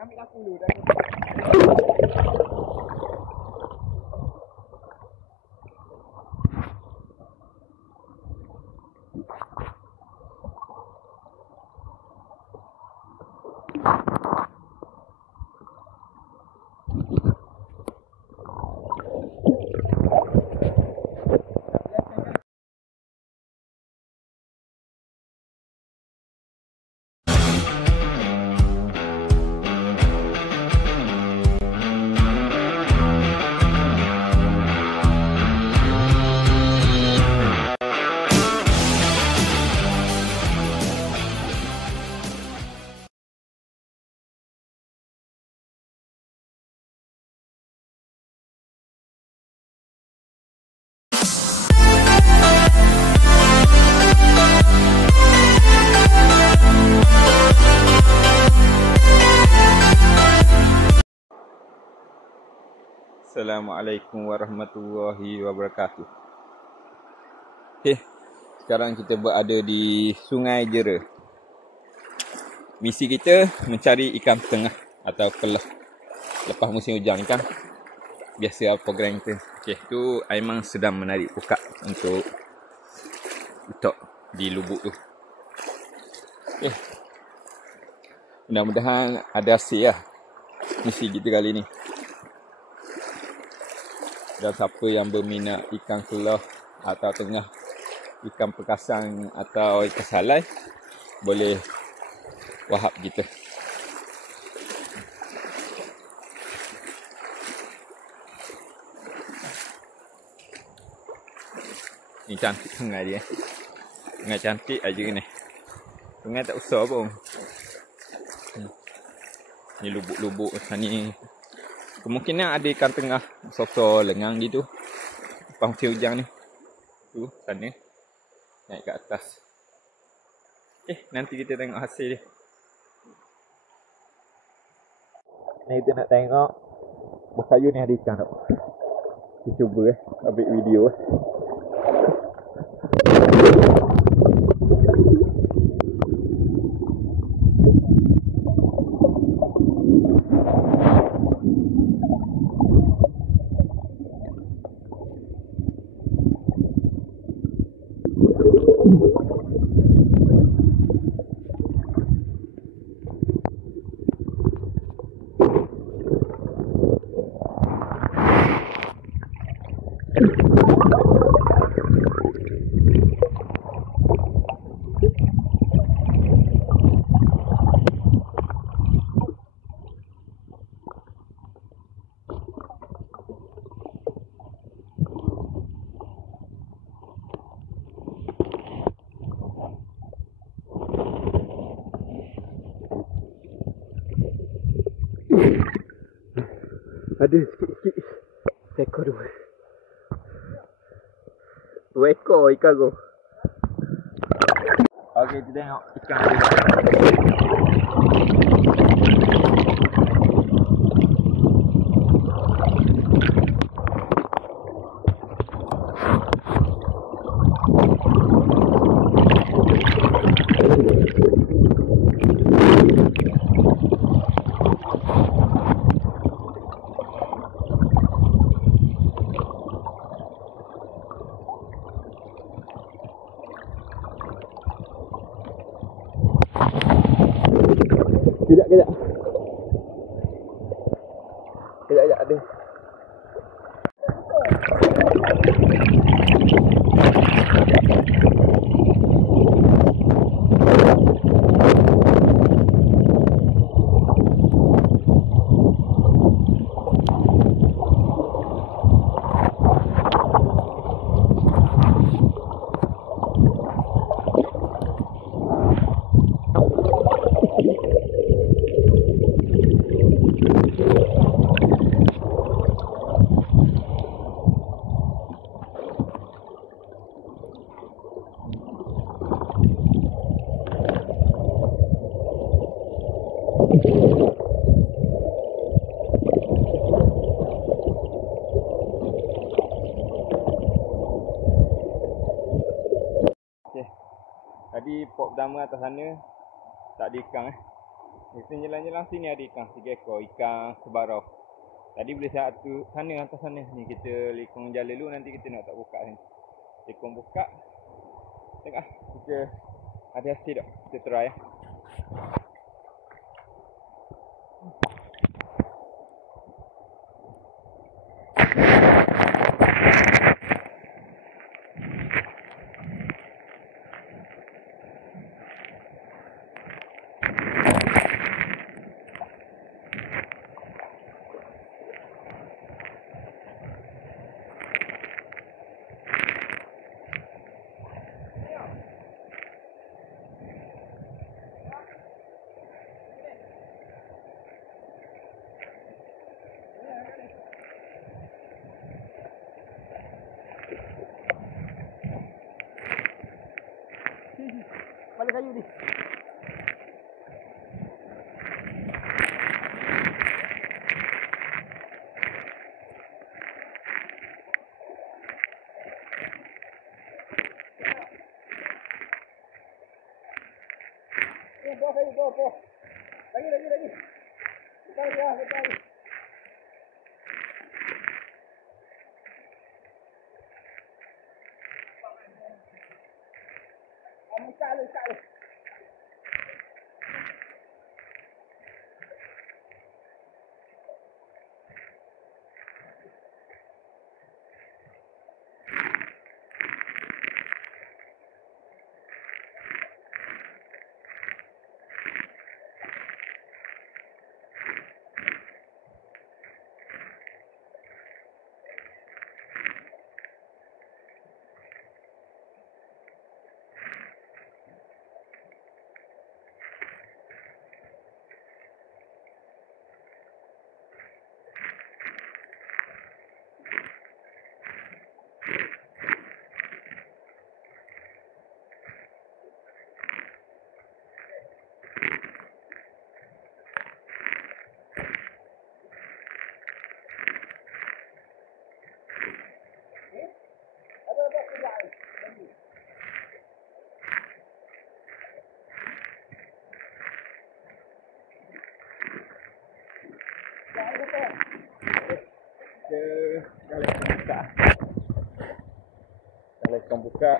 ambil aku dulu dah. Assalamualaikum warahmatullahi wabarakatuh. Okay, sekarang kita berada di Sungai Jera. Misi kita mencari ikan tengah atau kelah lepas musim hujan kan. Biasa program kita. Okay, tu Aiman sedang menarik pukak untuk utok di lubuk tu. Okay, mudah-mudahan ada hasil lah misi kita kali ni. Dan siapa yang berminat ikan kelah atau tengah, ikan perkasang atau ikan salai, boleh wahab kita. Ni cantik sungai dia. Sungai cantik aja ni. Sungai tak besar pun. Ni lubuk-lubuk macam ni. Kemungkinan ada ikan tengah besar-besar lengang gitu. Lepas musim hujan ni. Tu sana. Naik ke atas. Nanti kita tengok hasil dia. Ni kita nak tengok buah kayu ni ada ikan tak. Kita cuba ambil video. Ada sikit-sikit seekor dua. 2 ekor ikan tu. Okey, kita tengok ikan dia. Kejap ada. Tadi pot pertama atas sana tak ada ikan Kita jalan-jalan sini ada ikan 3 ekor, ikan sebarau. Tadi boleh satu sana atas sana. Ni kita lekong jalan dulu, nanti kita nak tak buka sini. Lekong buka. Tengok kita ada hasil tak? Kita try ya. Balik kayu ni. Bawa kayu, bawa. Lagi. Betul. Calo. Kita buka.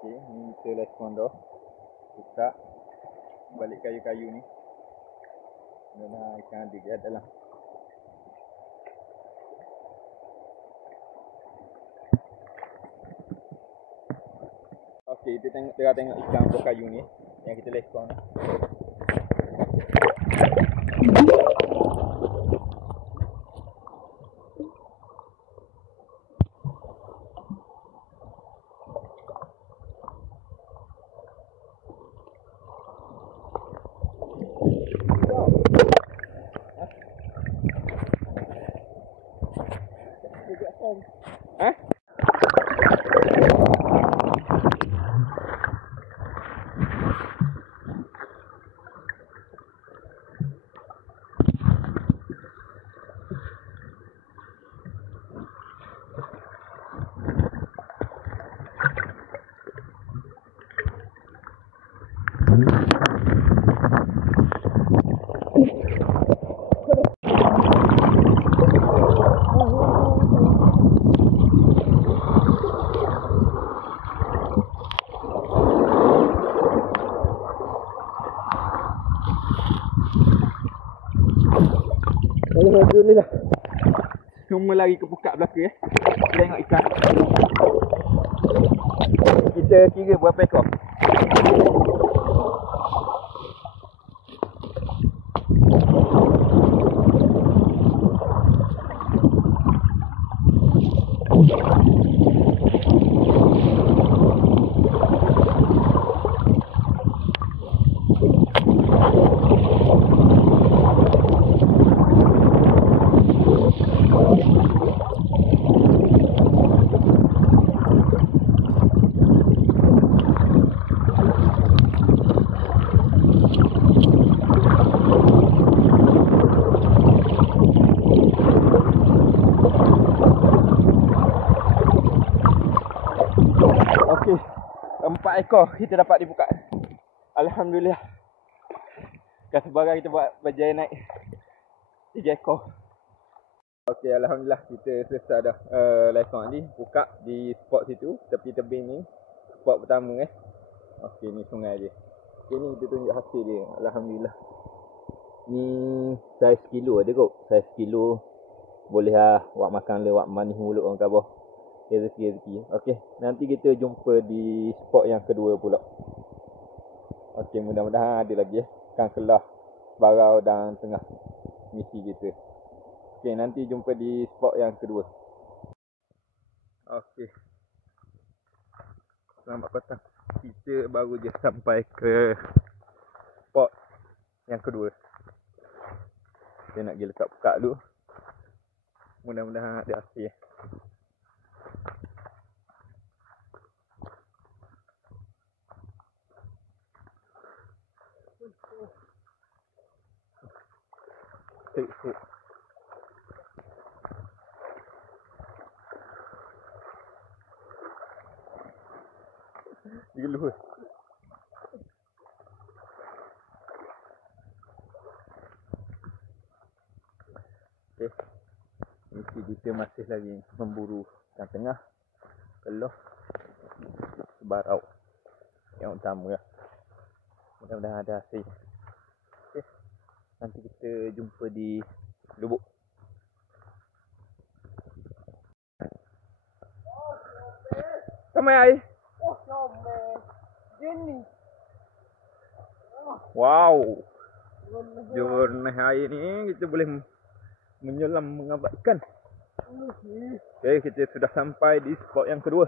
Okey, ni kita lekong dah. Buka balik kayu-kayu ni. Dan ikan ada di dalam. Okey, kita tengok ikan buah kayu ni yang kita lekong ni. Hah? Alhamdulillah. Semua lari ke buka belakang ya. Tengok ikan. Kita kira berapa ekor. 4 ekor kita dapat dibuka. Alhamdulillah. Kan sebarang kita buat berjaya naik 3 ekor. Okey, alhamdulillah kita selesai dah lekong ni. Buka di spot situ, tepi tebing ni. Spot pertama Okey, ni sungai dia. Okey, ni kita tunjuk hasil dia. Alhamdulillah. Ni saiz kilo ada kot. Saiz kilo. Boleh lah buat makan le, buat manis mulut orang kata. Rezeki. Okey, nanti kita jumpa di spot yang kedua pula. Okey, mudah-mudahan ada lagi Kan Kelah, Barau dan Tengah misi kita. Okey, nanti jumpa di spot yang kedua. Okey. Selamat petang. Kita baru je sampai ke spot yang kedua. Kita nak pergi letak pekat dulu. Mudah-mudahan ada hasil. Sik. Geluh. Okey. Misi kita masih lagi memburu Ikan Tengah, Kelah, Barau. Yang utama lah. Mudah-mudahan ada hasil. Okey. Nanti kita jumpa di lubuk. Sampai air. Oh, comel. Gini. Wow. Jurnah air ni kita boleh menyelam mengambil ikan. Okey, kita sudah sampai di spot yang kedua.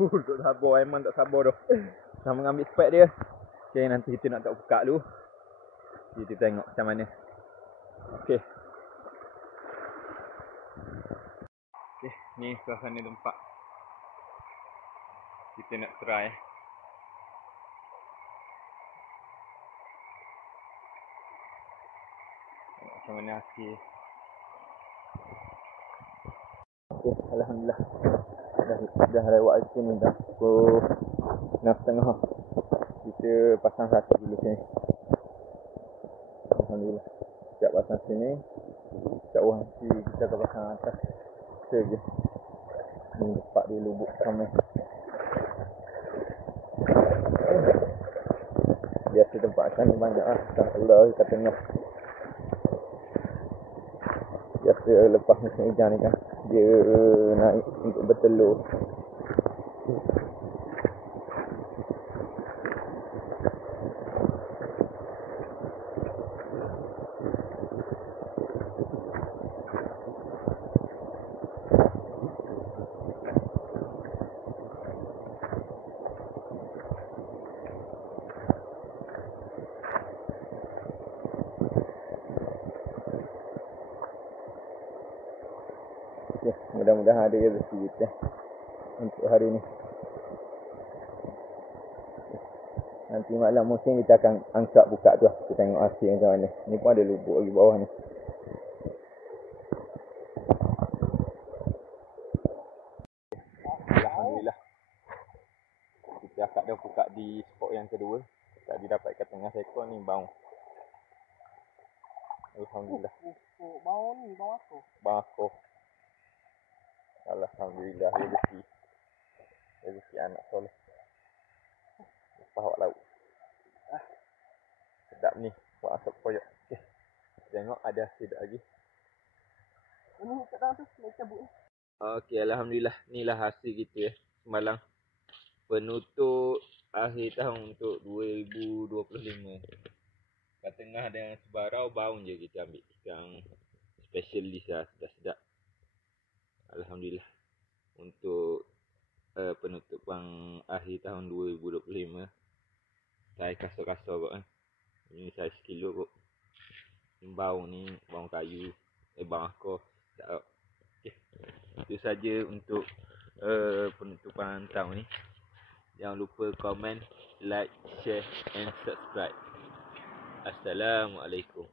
Tak sabar, Aiman tak sabar dah. Nak mengambil spot dia. Okey, nanti kita nak tak buka dulu. Kita tengok macam mana. Okey. Okey, ni suasana tempat. Kita nak try. Tengok macam mana hasil. Okey, alhamdulillah. Dah lewat sini dah. Pukul 6.30. Kita pasang satu dulu sini. Alhamdulillah. Siap pasang sini. InsyaAllah nanti kita akan pasang atas. Saja. Ni tempat di lubuk sama. Biasa tempat akan ni banyak lah. Ikan Kelah, Ikan Tengah. Biasa lepas musim hujan ni kan. Dia naik untuk bertelur. Okay, mudah-mudahan ada rezeki kita untuk hari ni. Nanti malam musim kita akan angkat buka tu lah. Kita tengok hasil macam mana. Ni pun ada lubuk lagi bawah ni. Alhamdulillah. Kita akak dah buka di spot yang kedua. Tadi dapat ikan tengah seekor ni bau. Alhamdulillah. Bau ni, bau apa? Bau. Alhamdulillah, rezeki anak soleh. Lepas awak laut. Sedap ni, buat asap koyak. Okay. Tengok ada hasil lagi. Ini kat dalam tu, nak cabut ni. Okey, alhamdulillah. Inilah hasil kita semalam. Penutup akhir tahun untuk 2025. Kat Tengah dengan Sebarau bau je kita ambil. Yang specialist lah, sedap-sedap. Alhamdulillah. Untuk penutupan akhir tahun 2025. Saya kasar-kasar kot kan. Ini saiz kilo kot. Ini bau ni, bau kayu. Bau akor. Tak. Okay. Itu saja untuk penutupan tahun ni. Jangan lupa komen, like, share and subscribe. Assalamualaikum.